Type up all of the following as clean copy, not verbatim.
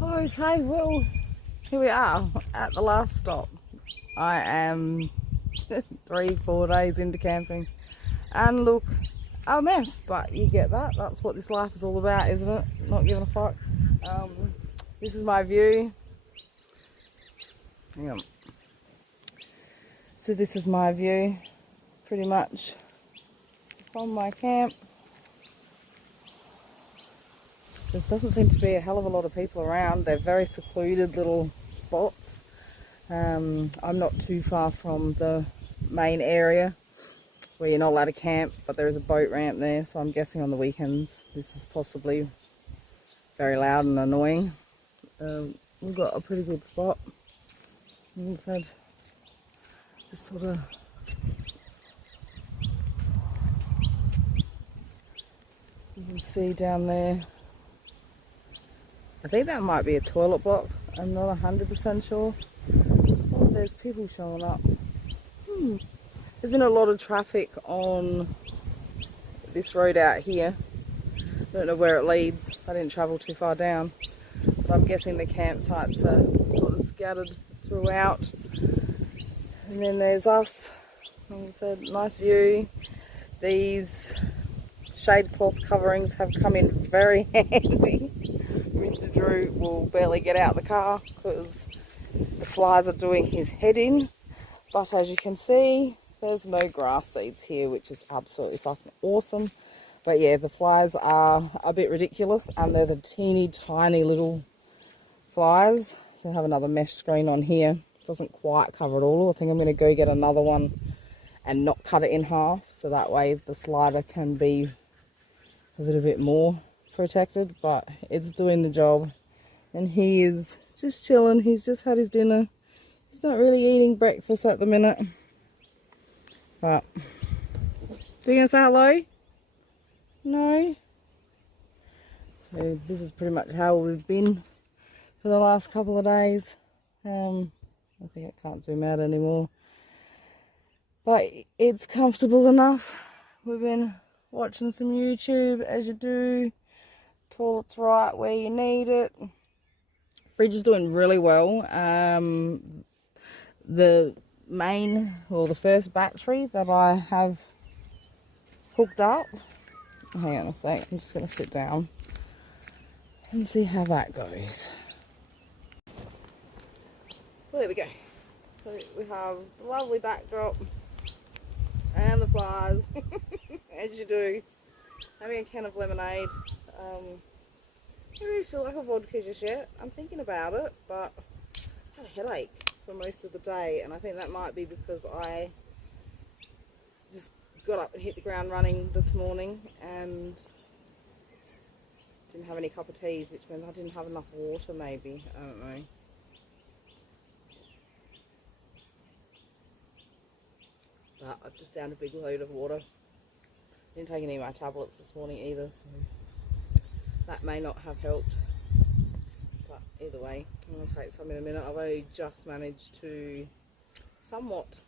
Okay, well, here we are at the last stop. I am 3-4 days into camping, and look, a mess, but you get that. That's what this life is all about, isn't it? Not giving a fuck. This is my view. Hang on. So this is my view, pretty much, from my camp. There doesn't seem to be a hell of a lot of people around. They're very secluded little spots. I'm not too far from the main area where you're not allowed to camp, but there is a boat ramp there, so I'm guessing on the weekends this is possibly very loud and annoying. We've got a pretty good spot. As I said, just sort of you can see down there. I think that might be a toilet block. I'm not 100% sure. Oh, there's people showing up. There's been a lot of traffic on this road out here. Don't know where it leads. I didn't travel too far down. But I'm guessing the campsites are sort of scattered throughout. And then there's us. Like I said, nice view. These shade cloth coverings have come in very handy. Mr. Drew will barely get out of the car because the flies are doing his head in. But as you can see, there's no grass seeds here, which is absolutely fucking awesome. But yeah, the flies are a bit ridiculous, and they're the teeny tiny little flies. So I have another mesh screen on here. It doesn't quite cover it all. I think I'm going to go get another one and not cut it in half, so that way the slider can be a little bit more protected, but it's doing the job. And he is just chilling. He's just had his dinner. He's not really eating breakfast at the minute. But, are you going to say hello? No? So this is pretty much how we've been for the last couple of days. I think I can't zoom out anymore. But it's comfortable enough. We've been watching some YouTube, as you do. Toilet's right where you need it. Fridge is doing really well. The main, or the first battery that I have hooked up, hang on a sec, I'm just going to sit down and see how that goes. Well, there we go. So we have the lovely backdrop and the flies, as you do. Having a can of lemonade. I don't really feel like a vodka just yet. I'm thinking about it, but I had a headache for most of the day, and I think that might be because I just got up and hit the ground running this morning and didn't have any cup of teas, which means I didn't have enough water maybe. I don't know. But I've just downed a big load of water. Didn't take any of my tablets this morning either, so that may not have helped. But either way, I'm going to take some in a minute. I've only just managed to somewhat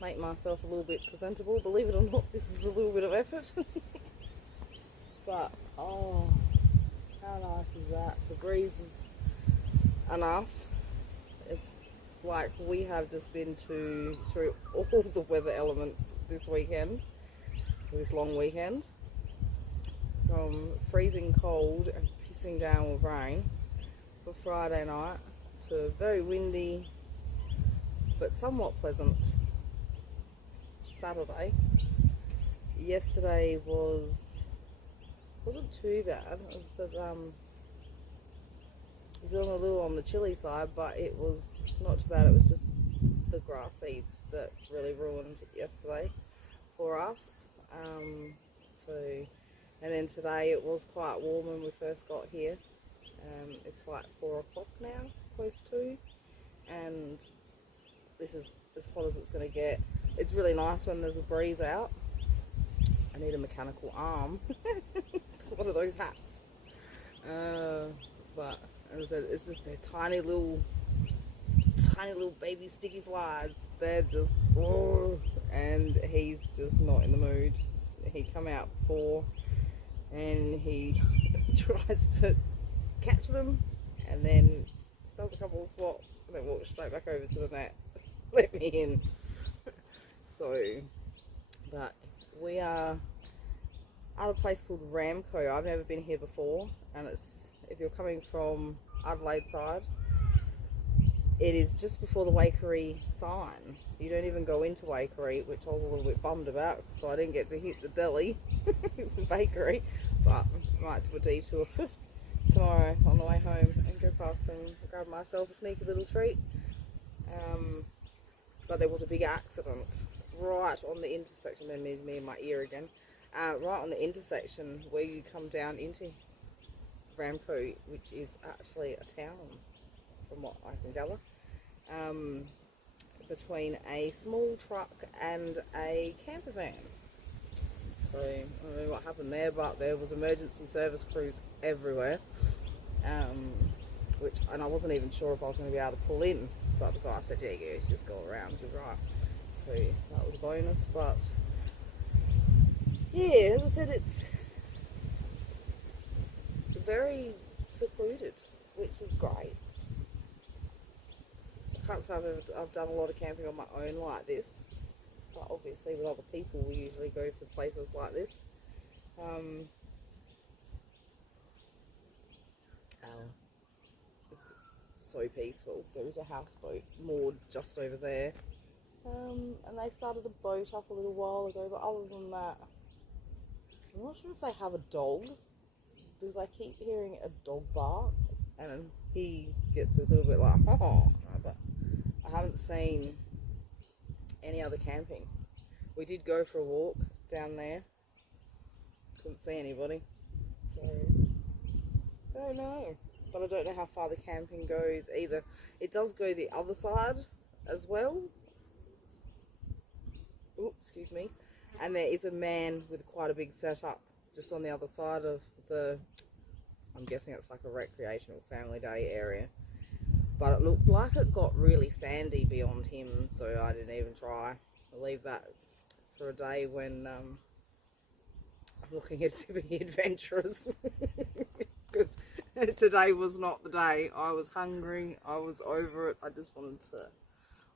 make myself a little bit presentable. Believe it or not, this is a little bit of effort. But, oh, how nice is that? The breeze is enough. It's like we have just been through all the weather elements this weekend, this long weekend. From freezing cold and pissing down with rain for Friday night to very windy but somewhat pleasant Saturday. Yesterday wasn't too bad. It was a little on the chilly side, but it was not too bad. It was just the grass seeds that really ruined yesterday for us. And then today it was quite warm when we first got here. It's like 4 o'clock now, close to, and this is as hot as it's going to get. It's really nice when there's a breeze out. I need a mechanical arm. One of those hats. But as I said, it's just they're tiny little baby sticky flies. They're just, oh, and he's just not in the mood. He come out before and he tries to catch them, and then does a couple of swats, and then walks straight back over to the net. Let me in. So, but we are at a place called Ramco. I've never been here before, and it's, if you're coming from Adelaide side, it is just before the Waikerie sign. You don't even go into Waikerie, which I was a little bit bummed about, so I didn't get to hit the deli, the bakery, but I might do a detour tomorrow on the way home and go past and grab myself a sneaky little treat. But there was a big accident right on the intersection. Then me in my ear again. Right on the intersection where you come down into Ramco, which is actually a town from what I can gather, between a small truck and a camper van. So I don't know what happened there, but there was emergency service crews everywhere, and I wasn't even sure if I was going to be able to pull in, but the guy said, yeah, guys, just go around, you're right. So that was a bonus. But yeah, as I said, it's very secluded, which is great. I can't say I've done a lot of camping on my own like this, but obviously with other people we usually go for places like this. It's so peaceful. There was a houseboat moored just over there, and they started a boat up a little while ago, but other than that, I'm not sure if they have a dog, because I keep hearing a dog bark, and he gets a little bit like, oh, but I haven't seen any other camping. We did go for a walk down there, couldn't see anybody, so don't know. But I don't know how far the camping goes either. It does go the other side as well. Ooh, excuse me. And there is a man with quite a big setup just on the other side of the, I'm guessing it's like a recreational family day area. But it looked like it got really sandy beyond him, so I didn't even try. I'll leave that for a day when I'm looking at to be adventurous. Because today was not the day. I was hungry, I was over it. I just wanted to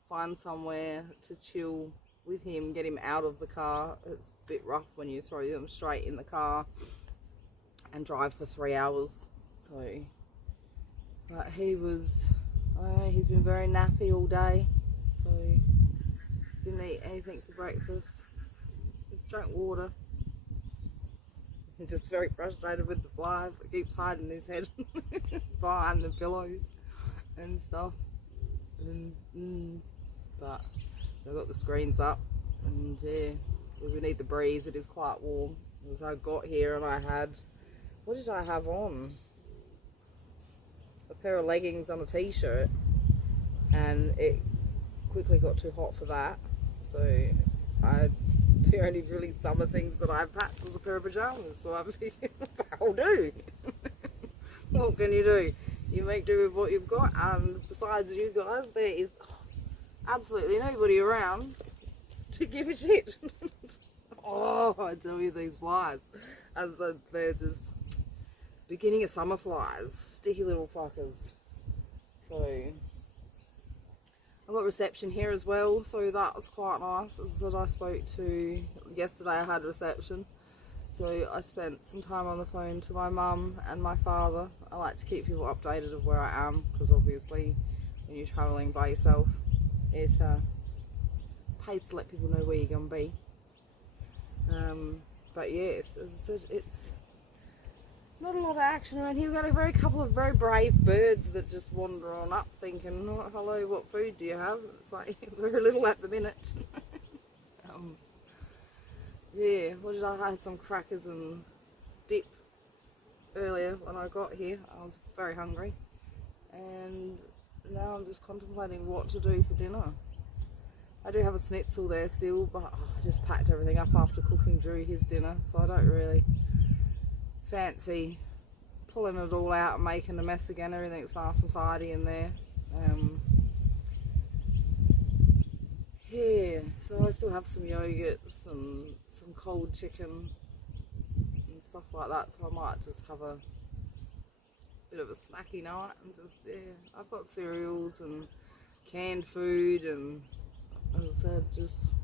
find somewhere to chill with him, get him out of the car. It's a bit rough when you throw them straight in the car and drive for 3 hours. So, but he was, he's been very nappy all day, so didn't eat anything for breakfast. Just drank water. He's just very frustrated with the flies that keeps hiding his head behind the pillows and stuff. But I've got the screens up, and yeah, we need the breeze. It is quite warm. As I got here and I had, what did I have on? A pair of leggings and a t-shirt, and it quickly got too hot for that. So the only really summer things that I packed was a pair of pajamas. So I'm thinking, that'll do. What can you do? You make do with what you've got, and besides you guys, there is absolutely nobody around to give a shit. Oh, I tell you, these flies, and so they're just beginning of summer flies, sticky little fuckers. So I've got reception here as well, so that was quite nice. As I said, I spoke to, yesterday I had reception, so I spent some time on the phone to my mum and my father. I like to keep people updated of where I am, because obviously when you're travelling by yourself, it pays to let people know where you're going to be. But yes, as I said, it's not a lot of action around here. We've got a couple of very brave birds that just wander on up thinking, oh, hello, what food do you have? It's like, very little at the minute. Yeah, what did I had some crackers and dip earlier when I got here. I was very hungry, and now I'm just contemplating what to do for dinner. I do have a schnitzel there still, but I just packed everything up after cooking Drew his dinner, so I don't really fancy pulling it all out and making a mess again. Everything's nice and tidy in there. Yeah, so I still have some yogurts and some cold chicken and stuff like that, so I might just have a bit of a snacky night, and just, yeah, I've got cereals and canned food, and as I said, just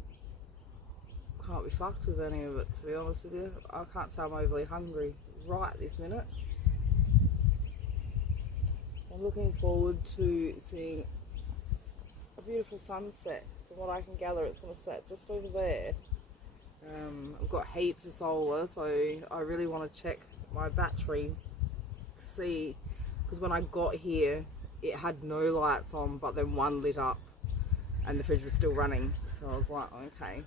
can't be fucked with any of it, to be honest with you. I can't say I'm overly hungry right this minute. I'm looking forward to seeing a beautiful sunset. From what I can gather, it's going to set just over there. I've got heaps of solar, so I really want to check my battery to see, because when I got here it had no lights on, but then one lit up and the fridge was still running, so I was like, okay.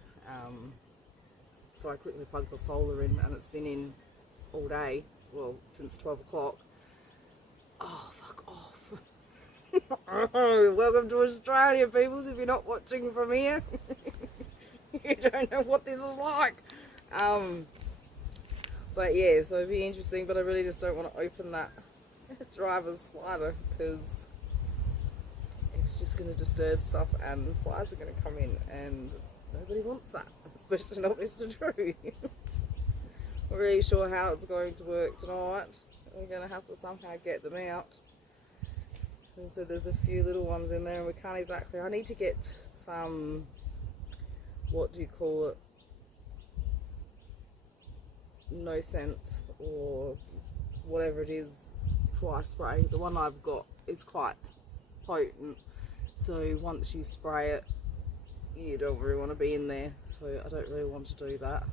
So I quickly plugged the solar in, and it's been in all day, well, since 12 o'clock. Oh, fuck off. Welcome to Australia, peoples. If you're not watching from here, you don't know what this is like. But yeah, so it'd be interesting, but I really just don't want to open that driver's slider, because it's just going to disturb stuff and flies are going to come in, and nobody wants that, especially not Mr. Drew. Not really sure how it's going to work tonight. We're going to have to somehow get them out. So there's a few little ones in there, and we can't exactly, I need to get some, what do you call it, no scent or whatever it is, fly spray. The one I've got is quite potent, so once you spray it, you don't really want to be in there, so I don't really want to do that.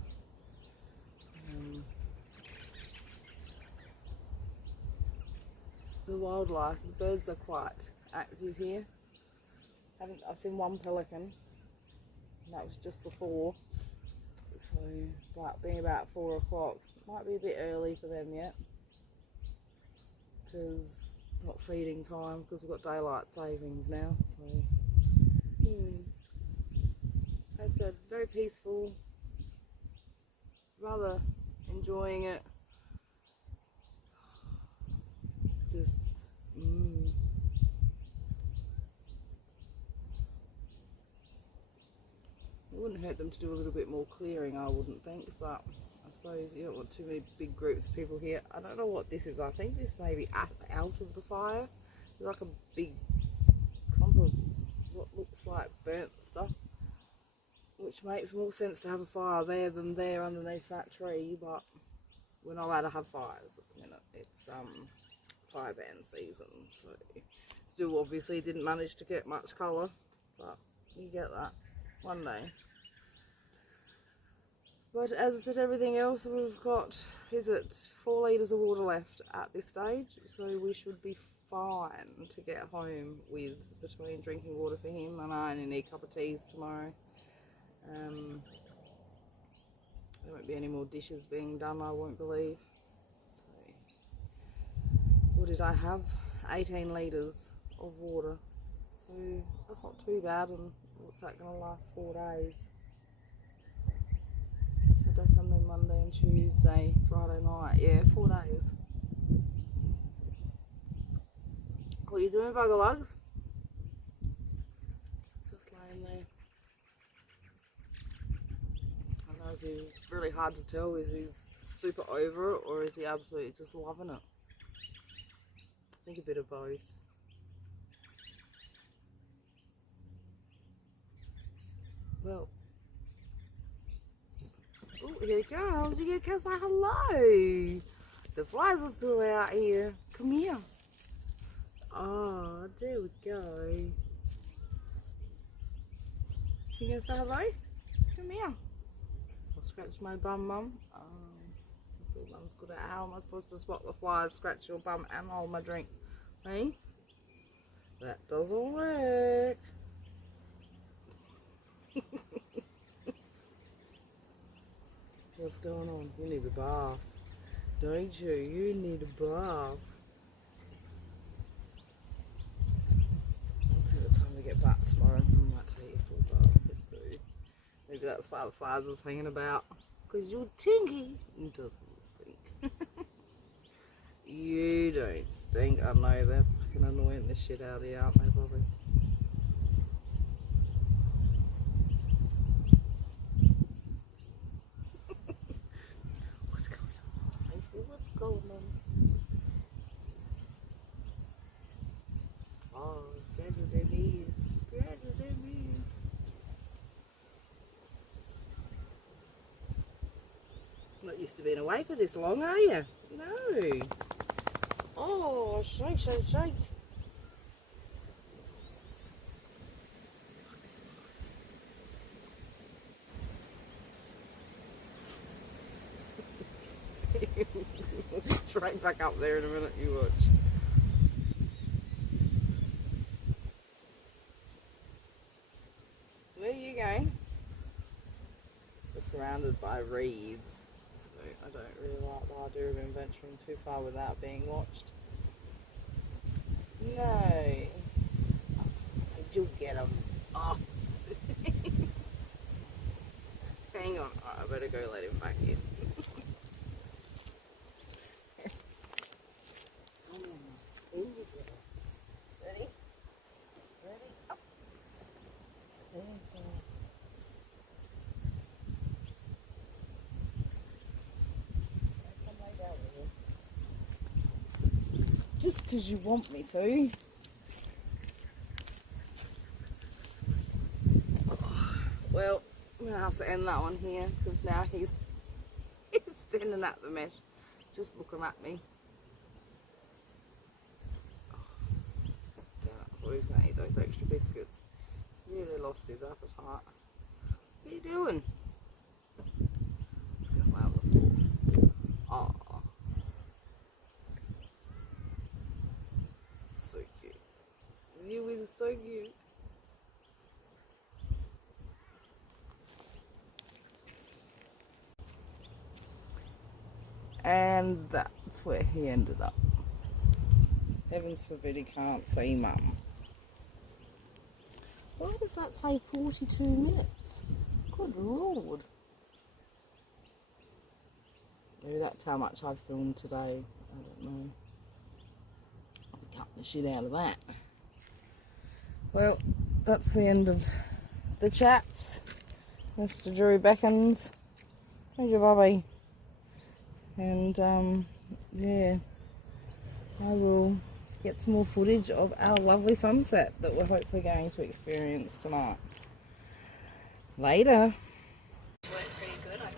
The wildlife, the birds are quite active here. I've seen one pelican, and that was just before, so being about 4 o'clock, might be a bit early for them yet, because it's not feeding time, because we've got daylight savings now. So as I said, very peaceful, rather enjoying it. Just it wouldn't hurt them to do a little bit more clearing, I wouldn't think, but I suppose you don't want too many big groups of people here. I don't know what this is. I think this may be out of the fire. There's like a big clump of what looks like burnt stuff, which makes more sense to have a fire there than there underneath that tree, but we're not allowed to have fires at the minute. It's fire ban season, so still obviously didn't manage to get much colour, but you get that one day. But as I said, everything else we've got, is it 4 litres of water left at this stage, so we should be fine to get home with, between drinking water for him, and I only need a cup of teas tomorrow. There won't be any more dishes being done, I won't believe. So, what did I have? 18 litres of water, so that's not too bad. And what's that going to last 4 days? Saturday, Sunday, Monday and Tuesday, Friday night, yeah, 4 days. What are you doing, bugger lugs? Just laying there. I don't know if he's really hard to tell, is he super over it, or is he absolutely just loving it? I think a bit of both. Well, oh, here he comes. You get to say hello. The flies are still out here. Come here. Oh, there we go. You gonna say hello? Come here. I'll scratch my bum, Mum. That's all Mum's good at. How am I supposed to spot the flies, scratch your bum and hold my drink? Hey? That doesn't work. What's going on? You need a bath, don't you? You need a bath. I'll take the time to get back tomorrow. I might take a full bath. Maybe that's why the flies is hanging about. Because you're tinky. It doesn't stink. You don't stink. I know, they're fucking annoying the shit out of you, aren't they, Bobby? What's going on? their knees. Scratching their knees. Not used to being away for this long, are you? No. Oh, shake, shake, shake. Straight back up there in a minute, you watch. Where are you going? We're surrounded by reeds, so I don't really like the idea of him venturing too far without being watched. No. Did you get him? Oh. Hang on, I better go let him back in. Ready? Ready? Up. There you go. Come lay down with you. Just because you want me to. Well, I'm going to have to end that one here because now he's standing at the mesh, just looking at me. I thought he was going to eat those extra biscuits. He's really lost his appetite. What are you doing? He's going to lay on the floor. Oh, so cute. You is so cute. And that's where he ended up. Heavens forbid he can't see Mum. Why does that say 42 minutes? Good Lord. Maybe that's how much I've filmed today. I don't know. I'll cut the shit out of that. Well, that's the end of the chats. Mr. Drew beckons. How's your bubby? And yeah, I will get some more footage of our lovely sunset that we're hopefully going to experience tonight. Later.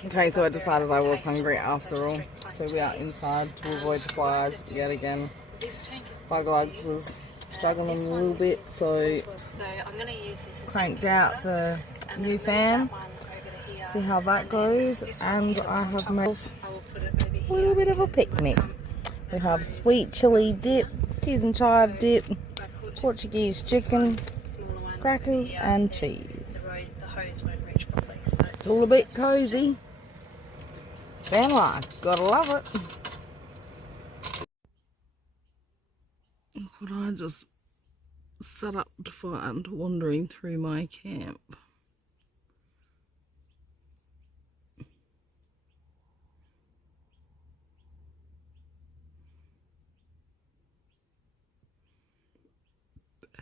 Okay, so I decided I was hungry after all, so we are inside to avoid the flies yet again. Bug Lugs was struggling a little bit, so cranked out the new fan, see how that goes, and I have made a little bit of a picnic. We have sweet chili dip, cheese and chive dip, Portuguese chicken, crackers and cheese. It's all a bit cosy. Van life, gotta love it. Look what I just set up to find wandering through my camp.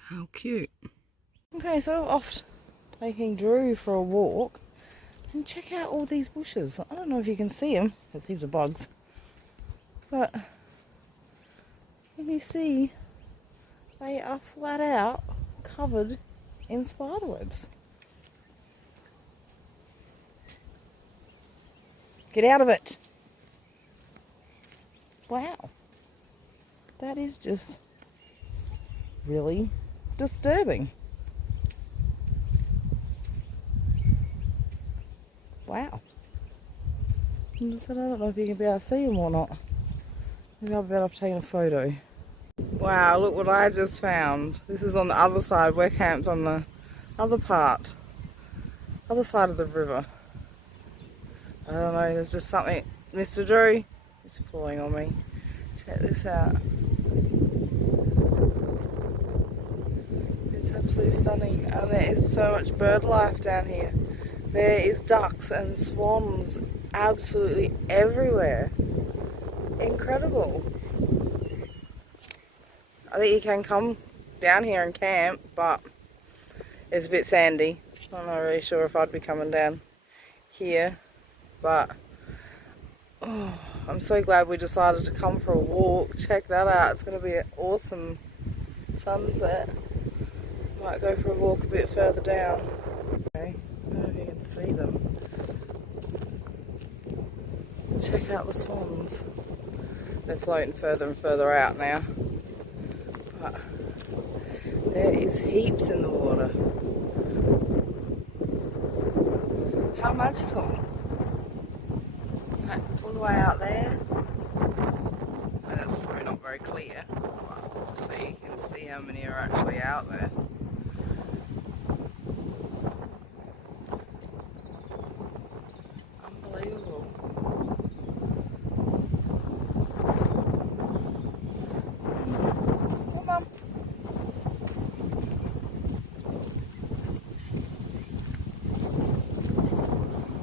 How cute. Okay, so off taking Drew for a walk. And check out all these bushes. I don't know if you can see them. There's heaps of bugs. But can you see they are flat out covered in spider webs. Get out of it. Wow. That is just really disturbing. Wow. I don't know if you can be able to see them or not. Maybe I'll be better off taking a photo. Wow, look what I just found. This is on the other side. We're camped on the other part. Other side of the river. I don't know, there's just something. Mr. Drew is pulling on me. Check this out. It's absolutely stunning. And there is so much bird life down here. There is ducks and swans absolutely everywhere. Incredible. I think you can come down here and camp, but it's a bit sandy. I'm not really sure if I'd be coming down here, but oh, I'm so glad we decided to come for a walk. Check that out. It's going to be an awesome sunset. Might go for a walk a bit further down. Okay, I don't know if you can see them. Check out the swans. They're floating further and further out now. But there is heaps in the water. How magical. All the way out there. That's probably not very clear, but just so you can see how many are actually out there.